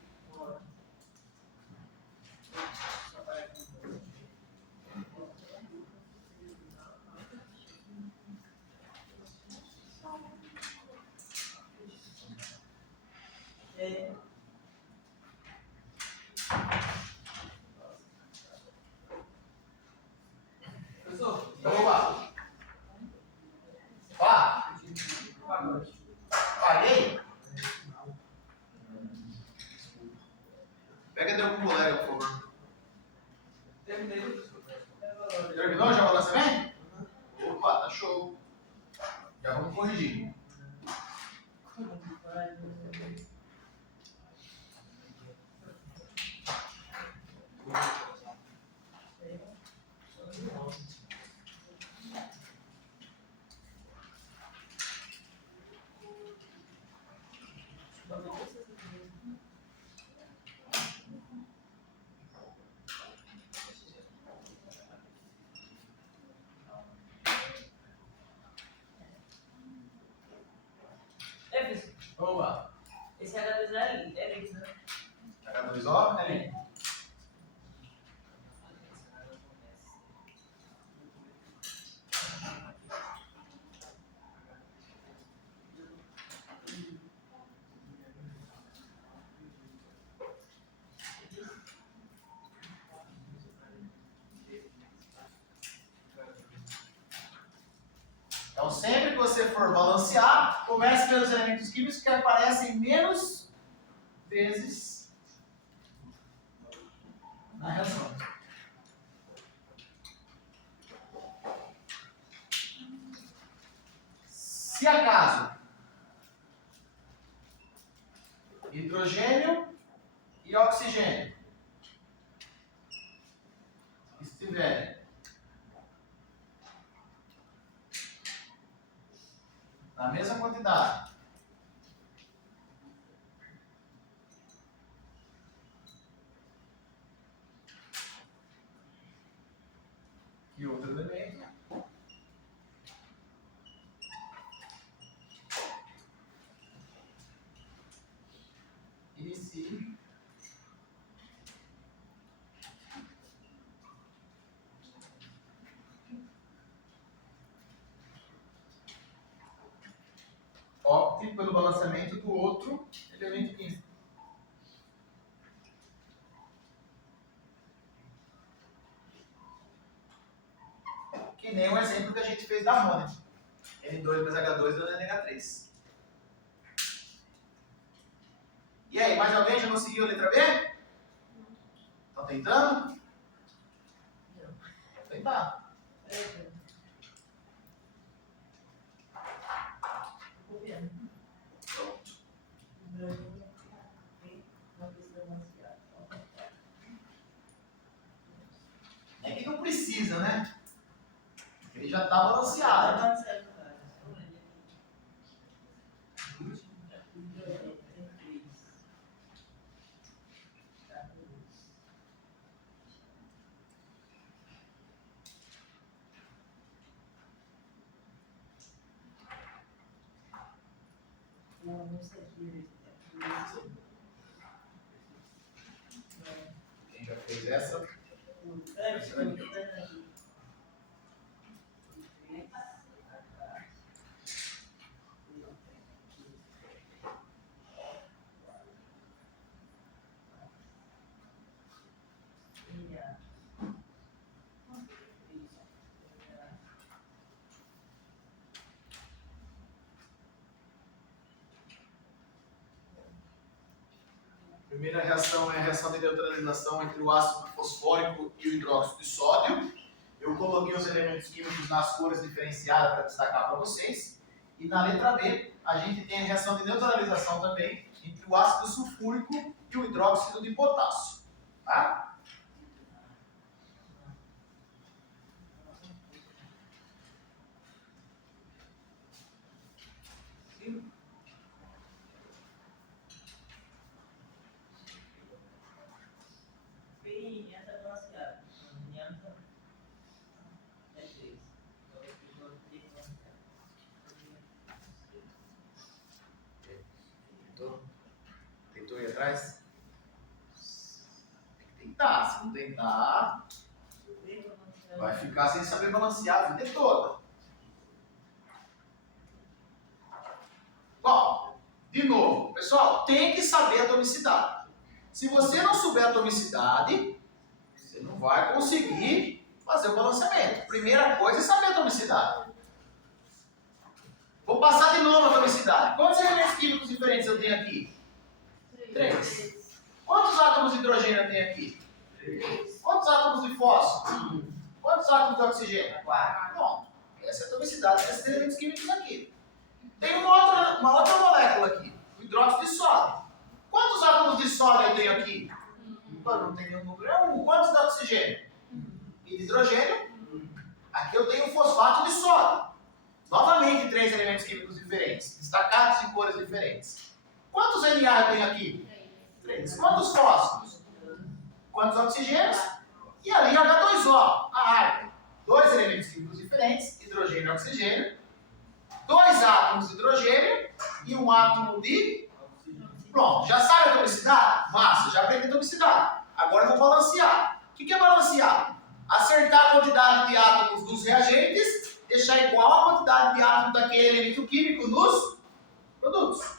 Professor, Vamos lá. Pá, paguei? Pega de algum colega, por favor. terminei, professor. Terminou já o lançamento? Opa, tá show. Já vamos corrigir. Vamos lá. Esse H2 é isso, né? H2O? É. Então, sempre que você for balancear, comece pelos elementos químicos que aparecem menos vezes na reação. Se acaso hidrogênio e oxigênio estiverem na mesma quantidade que outro elemento, inicie opte pelo balanceamento do outro elemento químico. Que nem o exemplo que a gente fez da amônia. N2 mais H2 dando NH3. E aí, mais alguém já conseguiu a letra B? Estão tentando? Vou tentar. É que não precisa, né? Ele já está balanceado. Quem já fez essa? primeira reação é a reação de neutralização entre o ácido fosfórico e o hidróxido de sódio. Eu coloquei os elementos químicos nas cores diferenciadas para destacar para vocês. E na letra B, a gente tem a reação de neutralização também entre o ácido sulfúrico e o hidróxido de potássio. Tá? Bem, essa é balanceada. É 3. Tentou ir atrás? Tem que tentar. Se não tentar, vai ficar sem saber balancear a vida toda. Bom, de novo, pessoal, tem que saber a atomicidade. Se você não souber a atomicidade, você não vai conseguir fazer o balanceamento. Primeira coisa é saber a atomicidade. Vou passar de novo a atomicidade. Quantos elementos químicos diferentes eu tenho aqui? 3. Quantos átomos de hidrogênio eu tenho aqui? 3. Quantos átomos de fósforo? Quantos átomos de oxigênio? 4. Pronto. Essa é a atomicidade desses elementos químicos aqui. Tem uma outra molécula aqui, o hidróxido de sódio. Quantos átomos de sódio eu tenho aqui? Não tem nenhum número, é 1. Quantos de oxigênio? E de hidrogênio? Aqui eu tenho o fosfato de sódio. Novamente, 3 elementos químicos diferentes, destacados em cores diferentes. Quantos Na eu tenho aqui? 3. Quantos fósforos? Quantos oxigênios? E ali H2O, a água. 2 elementos químicos diferentes, hidrogênio e oxigênio. 2 átomos de hidrogênio e 1 átomo de... Pronto, já sabe a atomicidade? Massa, já aprendi a atomicidade. Agora eu vou balancear. O que é balancear? Acertar a quantidade de átomos dos reagentes, deixar igual a quantidade de átomos daquele elemento químico nos produtos.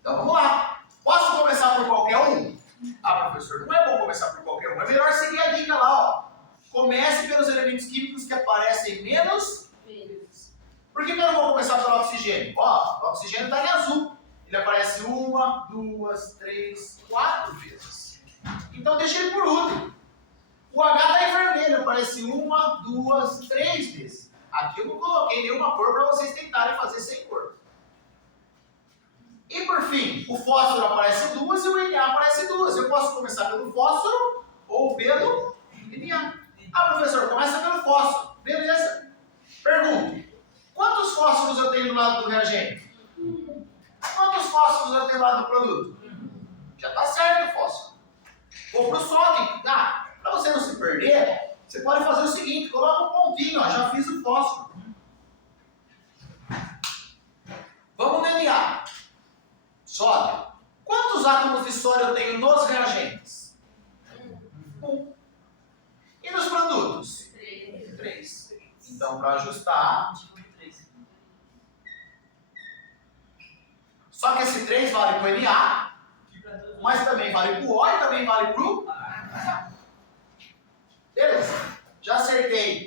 Então vamos lá. Posso começar por qualquer um? Ah, professor, não é bom começar por qualquer um. É melhor seguir a dica lá, ó. Comece pelos elementos químicos que aparecem menos vezes. Por que eu não vou começar pelo oxigênio? Ó, o oxigênio está em azul. Ele aparece 1, 2, 3, 4 vezes. Então deixa ele por último. O H está em vermelho, aparece 1, 2, 3 vezes. Aqui eu não coloquei nenhuma cor para vocês tentarem fazer sem cor. E por fim, o fósforo aparece 2 e o Na aparece 2. Eu posso começar pelo fósforo ou pelo Na. Ah, professor, começa pelo fósforo. Beleza. Pergunto. Quantos fósforos eu tenho do lado do reagente? Quantos fósforos eu tenho do lado do produto? Já está certo o fósforo. Vou para o sódio. Ah, para você não se perder, você pode fazer o seguinte, coloca um pontinho, ó, já fiz o fósforo. Vamos no Na. Sódio. Quantos átomos de sódio eu tenho nos reagentes? 1. E nos produtos? 3. Então, para ajustar... Só que esse 3 vale para o Na, mas também vale para o O e também vale para o H. Beleza. Já acertei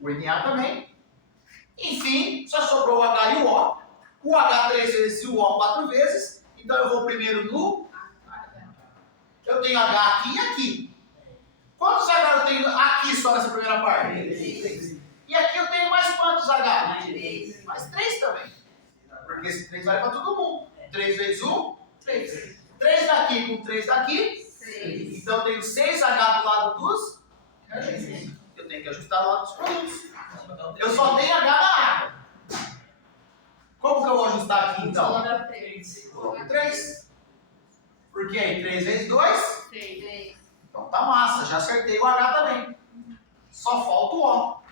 o Na também. Enfim, só sobrou o H e o O. O H 3 vezes e o O 4 vezes. Então eu vou primeiro no H. Eu tenho H aqui e aqui. Quantos H eu tenho aqui só nessa primeira parte? 3. E aqui eu tenho mais quantos H? Mais 3 também. Porque esse 3 vale para todo mundo. 3 vezes 1, 3. 3 daqui com 3 daqui. 6. Então eu tenho 6H do lado dos reagentes. Eu tenho que ajustar do lado dos produtos. Eu só tenho H na água. Como que eu vou ajustar aqui então? Coloco 3. Porque aí 3 vezes 2? 3. Então tá massa, já acertei o H também. Só falta o O.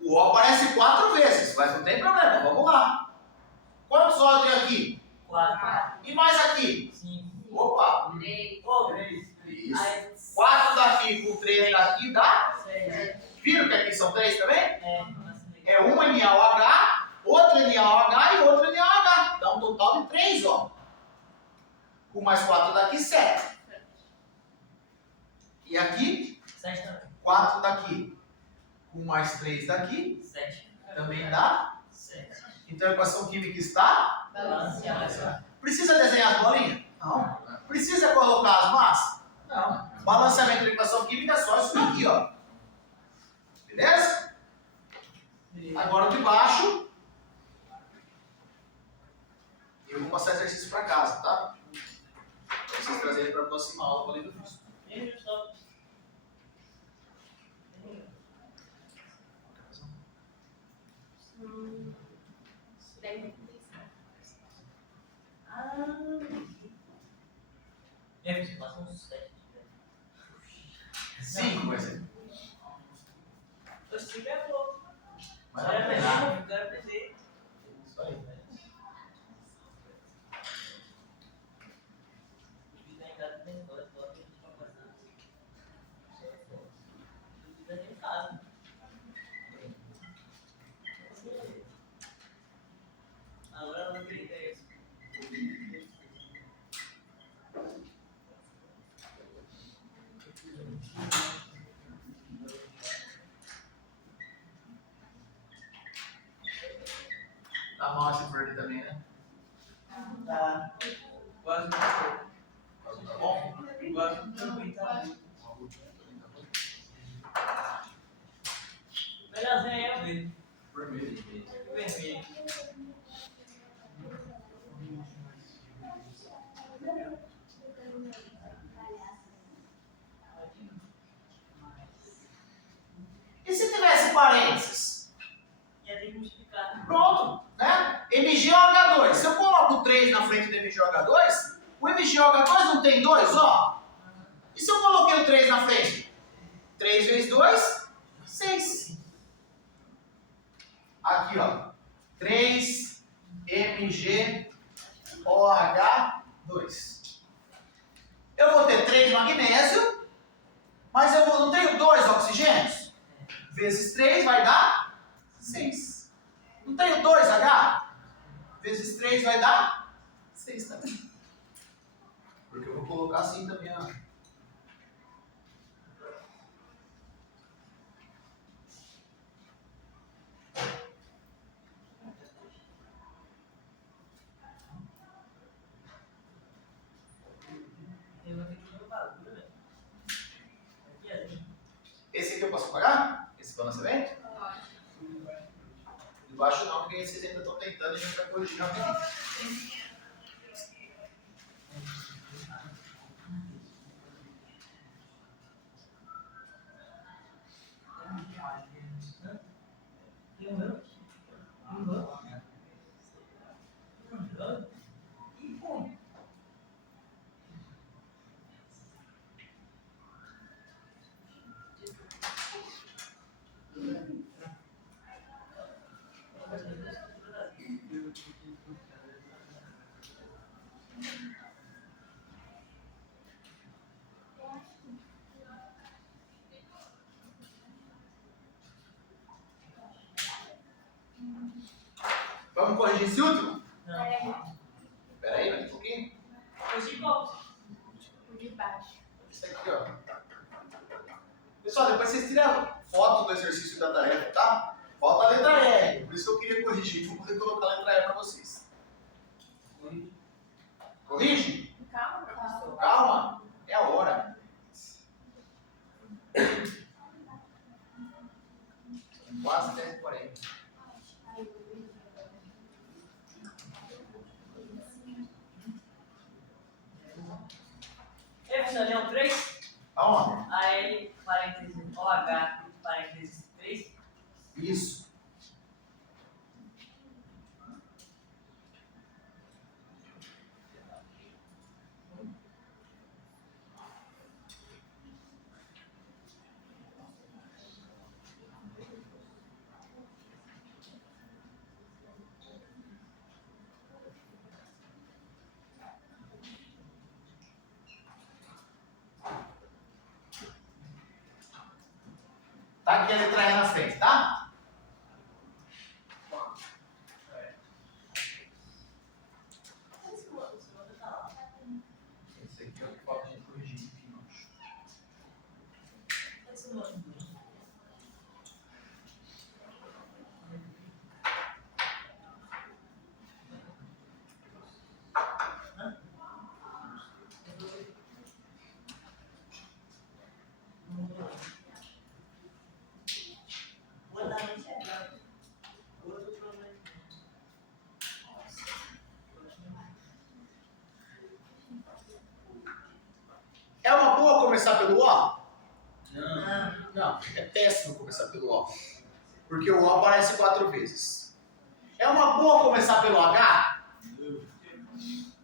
O O aparece 4 vezes, mas não tem problema, vamos lá. Quantos O eu tenho aqui? 4. E mais aqui? 5. Opa! 3. Isso. 4 daqui com 3 daqui dá? 6. Viram que aqui são 3 também? É um NaOH, outro NaOH e outro NaOH. Dá um total de 3, ó. Com mais 4 daqui, 7. E aqui? 7 também. 4 daqui. Com mais 3 daqui, 7. também dá? 7. Então a equação química está? Balanceada. Precisa desenhar as bolinhas? Não. Precisa colocar as massas? Não. Balanceamento da equação química é só isso daqui, ó. Beleza? Agora o de baixo. Eu vou passar exercício para casa, tá? Para vocês trazerem para a próxima aula, além do curso. Você passa uns 7. 5, por exemplo. O 5 é pouco. Mas não é nada. Eu quero aprender. Isso aí. Agora eu não queria ter isso. Tá mal esse verde também, né? Tá. Quase não foi. Tá bom? Quase não também tá. Melhorzinho é o verde. Vermelho. Vermelho. E se tivesse parênteses? Ia ter que multiplicar. Pronto, né? MgOH2. Se eu coloco 3 na frente do MgOH2, o MgOH2 não tem 2, ó. E se eu coloquei o 3 na frente? 3 vezes 2, 6. Aqui, ó. 3 MgOH2. Eu vou ter 3 magnésio, mas eu não tenho 2 oxigênios? Vezes 3 vai dar 6. Não tenho 2H? Vezes 3 vai dar 6 também. Porque eu vou colocar assim também, ó. Eu vou ter que ver o bagulho, velho. Aqui é assim. Esse aqui eu posso apagar? Esse balanceamento? De baixo não, porque vocês ainda estão tentando e a gente vai corrigir rapidinho. Tem um meu? Um meu? E como? Vamos corrigir esse último? Não. Espera aí, mais um pouquinho. Os copos. O de baixo. Esse aqui, ó. Pessoal, depois vocês tiram foto do exercício da tarefa, tá? Falta a letra R. Por isso que eu queria corrigir, para poder colocar a letra E para vocês. Corrige? Calma, professor. Calma. É a hora. Quase 10h40. Epsilon 3, Aonde? AL, parênteses, OH, parênteses 3. Isso. Tá aqui a letra E na frente, tá? Esse aqui é o que falta a gente corrigir aqui embaixo. O? Não. Não, é péssimo começar pelo O. Porque o O aparece 4 vezes. É uma boa começar pelo H?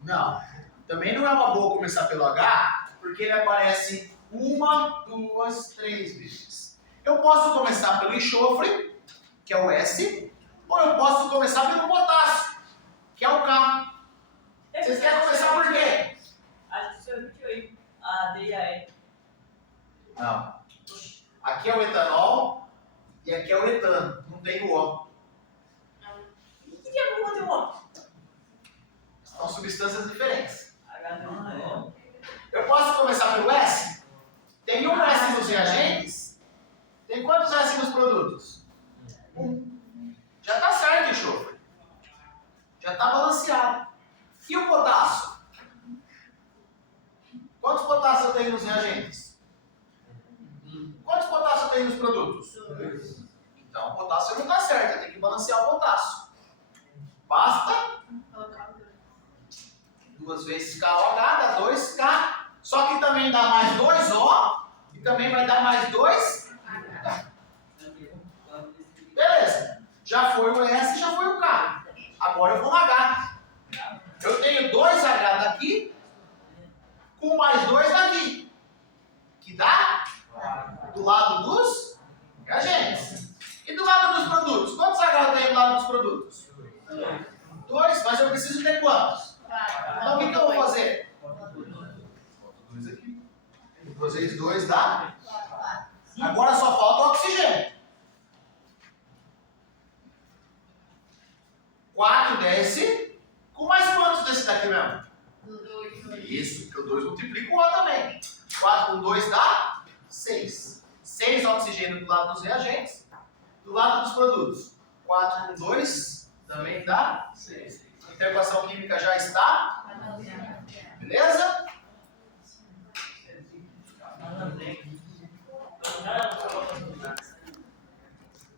Não. Também não é uma boa começar pelo H, porque ele aparece 1, 2, 3 vezes. Eu posso começar pelo enxofre, que é o S, ou eu posso começar pelo potássio, que é o K. Vocês querem começar por quê? Acho que o senhor repetiu aí. A D e a E. Não. Aqui é o etanol e aqui é o etano. Não tem o O. O que é bom fazer o São substâncias diferentes. H2O. Eu posso começar pelo S? Tem um S nos reagentes? Tem quantos S nos produtos? 1. Já está certo, enxofre. Já está balanceado. E o potássio? Quantos potássios eu tenho nos reagentes? Quantos potássios eu tenho nos produtos? 2. Então o potássio não está certo, eu tenho que balancear o potássio. Basta Colocar o 2. 2 vezes KOH dá 2K. Só que também dá mais 2O e também vai dar mais 2. Beleza. Já foi o S, já foi o K. Agora eu vou no H. Eu tenho 2H daqui com mais 2 daqui. Que dá? Do lado dos reagentes. E do lado dos produtos? Quantos H eu tenho do lado dos produtos? 2, mas eu preciso ter quantos? Então o que eu vou fazer? Boto 2 aqui. 2 vezes 2 dá? Agora só falta o oxigênio. 4 desce. Com mais quantos desse daqui mesmo? 2. Isso, porque o 2 multiplica o O também. 4 com 2 dá 6. 6 oxigênio do lado dos reagentes. Do lado dos produtos. 4 com 2 também dá 6. A equação química já está. Beleza?